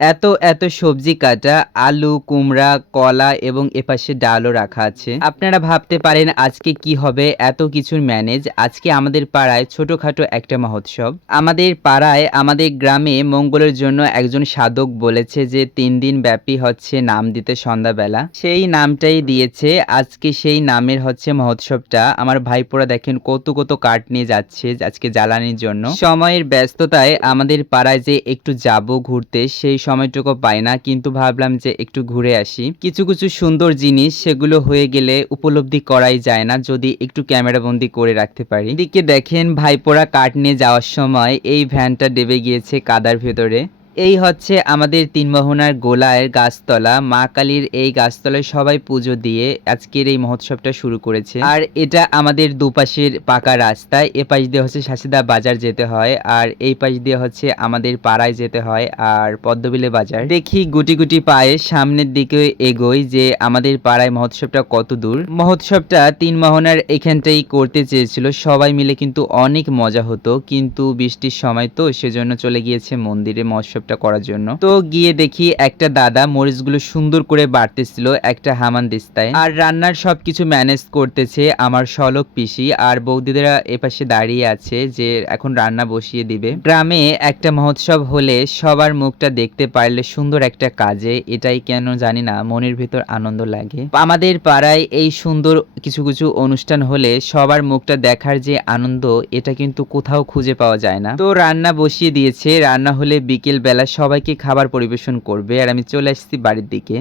এত, এত সবজি কাটা, আলু, কুমড়া, কলা এবং এপাশে ডালও রাখা আছে। আপনারা ভাবতে পারেন আজকে কি হবে এত কিছুর ম্যানেজ? আজকে আমাদের পাড়ায় ছোটখাটো একটা মহোৎসব। আমাদের পাড়ায়, আমাদের গ্রামে মঙ্গলের জন্য একজন সাধক বলেছে যে ৩ দিন ব্যাপী হচ্ছে নাম দিতে সন্ধ্যাবেলা। সেই নামটাই দিয়েছে। আজকে সেই নামের হচ্ছে মহোৎসবটা। আমার ভাইপোরা দেখেন কত, কত কাঠ নিয়ে যাচ্ছে আজকে জ্বালানির জন্য। সময়ের ব্যস্ততায় আমাদের পাড়ায় যে একটু যাবো ঘুরতে সেই সময়টুকু পাই না, কিন্তু ভাবলাম যে একটু ঘুরে আসি। কিছু, কিছু সুন্দর জিনিস সেগুলো হয়ে গেলে উপলব্ধি করাই যায় না যদি একটু ক্যামেরাবন্দি করে রাখতে পারি। এদিকে দেখেন ভাইপোরা কাঠ নিয়ে যাওয়ার সময় এই ভ্যানটা ডেবে গিয়েছে কাদার ভেতরে। এই হচ্ছে আমাদের তিনমোহনার গোলায়ের গাছতলা। মা কালীর এই গাছতলায় সবাই পুজো দিয়ে আজকের এই মহোৎসবটা শুরু করেছে। আর এটা আমাদের দুপাশের পাকা রাস্তায়। এপাশ দিয়ে হচ্ছে সাসিদা বাজার যেতে হয়, আর এই পাশ দিয়ে হচ্ছে আমাদের পাড়ায় যেতে হয় আর পদ্মবিলে বাজার। দেখি গুটি গুটি পায়ে সামনের দিকে এগোই যে আমাদের পাড়ায় মহোৎসবটা কত দূর। মহোৎসবটা তিনমোহনার এখানটাই করতে চেয়েছিল সবাই মিলে, কিন্তু অনেক মজা হতো, কিন্তু বৃষ্টির সময় তো সেজন্য চলে গিয়েছে মন্দিরে মহোৎসবটা করার জন্য। তো গিয়ে দেখি একটা দাদা মরিচগুলো সুন্দর করে বাড়তেছিল একটা হামানদিস্তায়, আর রান্নার সবকিছু ম্যানেজ করতেছে আমার শলক পিসি, আর বৌদিদেরা এপাশে দাঁড়িয়ে আছে যে এখন রান্না বসিয়ে দিবে। গ্রামে একটা মহোৎসব হলে সবার মুখটা দেখতে পারলে সুন্দর একটা কাজে, এটাই কেন জানি না মনের ভিতর আনন্দ লাগে। আমাদের পাড়ায় এই সুন্দর কিছু কিছু অনুষ্ঠান হলে সবার মুখটা দেখার যে আনন্দ, এটা কিন্তু কোথাও খুঁজে পাওয়া যায় না। তো রান্না বসিয়ে দিয়েছে, রান্না হলে বিকেল বেলা সবাইকে খাবার পরিবেশন করবে, আর আমি চলে আসছি বাড়ির দিকে।